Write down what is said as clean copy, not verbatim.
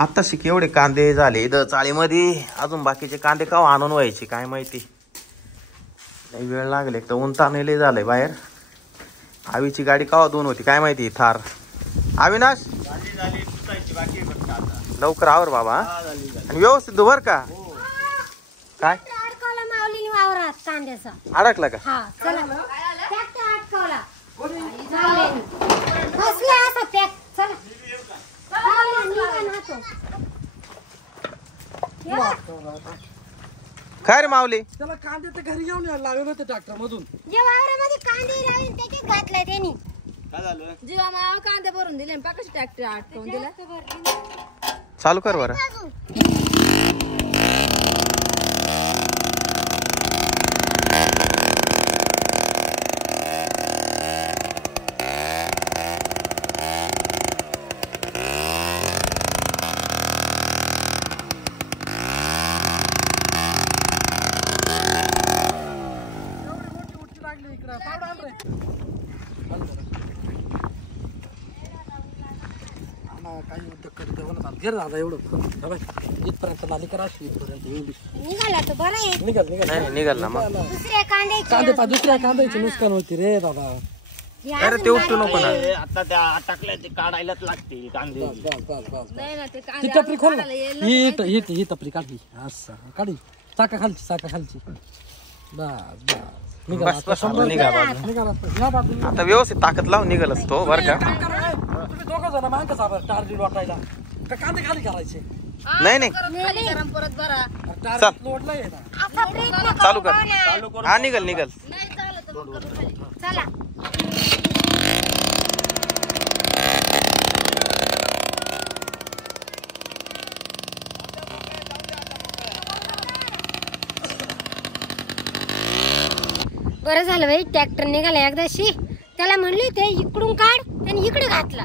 आत्ताशी केवढे कांदे झाले इथं चाळीमध्ये. अजून बाकीचे कांदे केव्हा आणून व्हायचे काय माहिती. लई वेळ लागले तर ऊन ताणले झालंय बाहेर. आवीची गाडी केव्हा दोन होती काय माहिती. थार अविनाश लवकर आवर बाबा. आणि व्यवस्थित बर का. काय अडकला का. काय रे माऊली. त्याला कांदे तर घरी घेऊन यायला लागले होते ट्रॅक्टर मधून. जे वावरामध्ये कांदे लावून त्याच्यात घातलाय त्यांनी. काय झालं. जीवा माव कांदे भरून दिले पाकच ट्रॅक्टर अटकवून दिला. चालू कर बरं. इथपर्यंत नाली करा इथपर्यंत निघाला तर बरं आहे. निघाल निघाल नाही निघाल ना मग. दुसऱ्या कांद्याची कांदे दुसऱ्या कांद्याची नुकसान होती रे दादा. अरे ते उपटू नको ना. आता त्या अटकल्या ते काढायलाच लागते कांदे. बस बस बस नाही ना ते ती कांदे टपरी खोल ना. ही टपरी काढली असं काढी. चाका खालची बस बस निघाला. बस बस आता निघा बाजूला. निघाला या बाजूला. आता व्यवस्थित ताकद लावून निघालच तो बर का. तुम्ही दोघं जण मागं जा बरं टार्गेट वाटायला. का कांदे खाली करायचे. नाही नाही गरम परत बरा. टार्गेट लोडलंय ना. असा प्रयत्न चालू करू कर. ना. हा निघाल नाही झालं तर मग करू खाली. चला बरं झालं बाई ट्रॅक्टर निघाला एकदाशी. त्याला म्हणले ते इकडून काढ आणि इकडे घातला.